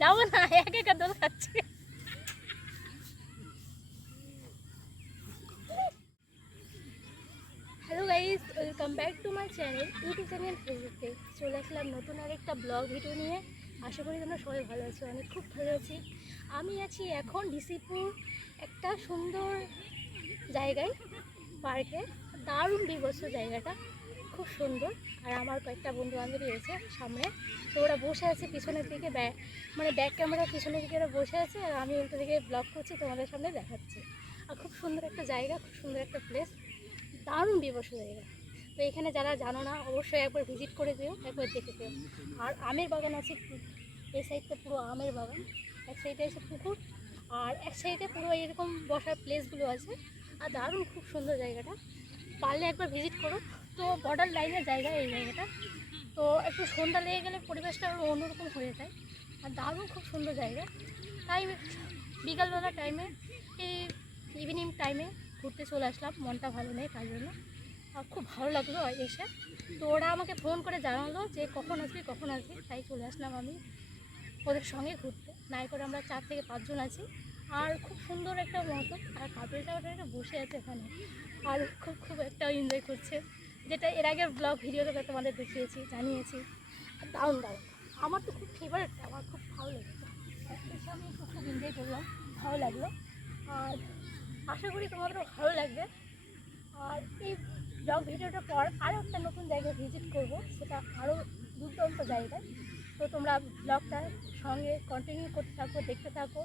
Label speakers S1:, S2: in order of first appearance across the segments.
S1: যাব না, এক একা দোল খাচ্ছে। Hello guys welcome back to my channel YouTube channel ফেসবুকে চলে আসলাম নতুন আর একটা ব্লগ ভিডিও নিয়ে। আশা করি তোমরা সবাই ভালো আছো, আমি খুব ভালো আছি। আমি আছি এখন ডিসিপুর, একটা সুন্দর জায়গায় পার্কে দারুণ বিভৎস জায়গাটা। খুব সুন্দর। আর আমার কয়েকটা বন্ধু বান্ধবী এসে সামনে। তো ওরা বসে আছে পিছনের দিকে ব্যাক মানে ব্যাক ক্যামেরার পিছনের দিকে ওরা বসে আছে। আর আমি উল্টো দিকে ব্লগ করছি, তোমাদের সামনে দেখাচ্ছি। আর খুব সুন্দর একটা জায়গা, খুব সুন্দর একটা প্লেস দারুণ বিবর্ষ জায়গা। তো এখানে যারা জানো না, অবশ্যই একবার ভিজিট করে দিও একবার দেখে দিও আর আমের বাগান আছে এই সাইডটা পুরো আমের বাগান। এক সাইডে আছে পুকুর, আর এক সাইডে পুরো এরকম বসার প্লেসগুলো আছে। আর দারুণ, খুব সুন্দর জায়গাটা। পারলে একবার ভিজিট করো। তো বর্ডার লাইনের জায়গা এই জায়গাটা। তো একটু সন্ধ্যা লেগে গেলে পরিবেশটা আরও অন্যরকম হয়ে যায়। আর দারুণ খুব সুন্দর জায়গা। তাই বিকালবেলা টাইমে এই ইভিনিং টাইমে ঘুরতে চলে আসলাম। মনটা ভালো নেই তার জন্য। আর খুব ভালো লাগল এসে। তো ওরা আমাকে ফোন করে জানালো যে কখন আসবি কখন আসবি। তাই চলে আসলাম আমি ওদের সঙ্গে ঘুরতে। নাই করে আমরা চার থেকে পাঁচজন আছি। আর খুব সুন্দর একটা মতো আর কাপড়টা ওটা বসে আছে এখানে আর খুব খুব একটা এনজয় করছে। যেটা এর আগের ব্লগ ভিডিওতে তোমাদের দেখিয়েছি, জানিয়েছি। দারুণ দারুণ। আমার তো খুব ফেভারিট আমার খুব ভালো লেগেছে। এসে আমি খুব খুব এনজয় করলাম, ভালো লাগল। আর আশা করি তোমাদেরও ভালো লাগবে। আর এই ব্লগ ভিডিওটার পর আরও একটা নতুন জায়গায় ভিজিট করব, সেটা আরও দুর্দান্ত জায়গায়। তো তোমরা ব্লগটার সঙ্গে কন্টিনিউ করতে থাকো, দেখতে থাকো।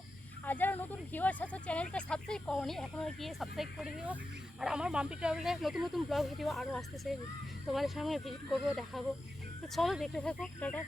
S1: আর যারা নতুন ভিউয়ার্স সাথে চ্যানেলটা সাবস্ক্রাইব করনি এখনও গিয়ে সাবস্ক্রাইব করে দিও আর আমার মাম্পি ট্রাভেলে নতুন নতুন ব্লগ ভিডিও আরও আসতেছে। তোমাদের সামনে ভিজিট করব, দেখাবো। তো চলো দেখতে থাকো, টাটা।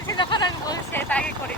S1: বলছি যখন আমি বলছি এটা আগে করি।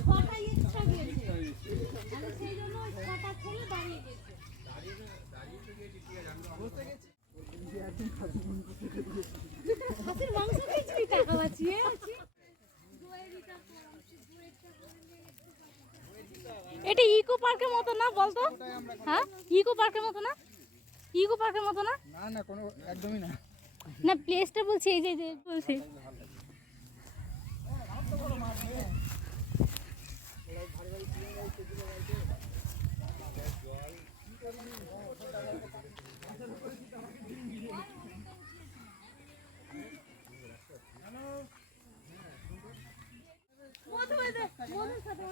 S1: ছটা এক্সট্রা গিয়েছে ওই ছটা ছেলে দাঁড়িয়ে। গেছে পার্কের মতো না বলতো? হ্যাঁ? ইকো পার্কের মতো না? ইকো পার্কের মতো না?
S2: না না কোনো একদমই না।
S1: না প্লেসটা বলছি এই যে এই যে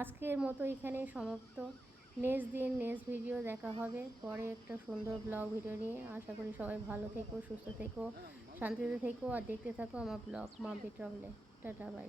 S1: আজকের মতো এখানে সমাপ্ত। নেক্সট দিন নেক্সট ভিডিও দেখা হবে। পরে একটা সুন্দর ব্লগ ভিডিও নিয়ে। আশা করি সবাই ভালো থেকো, সুস্থ থেকো, শান্তিতে থেকো। আর দেখতে থাকো আমার ব্লগ মা বিট্রবলে টাটা বাই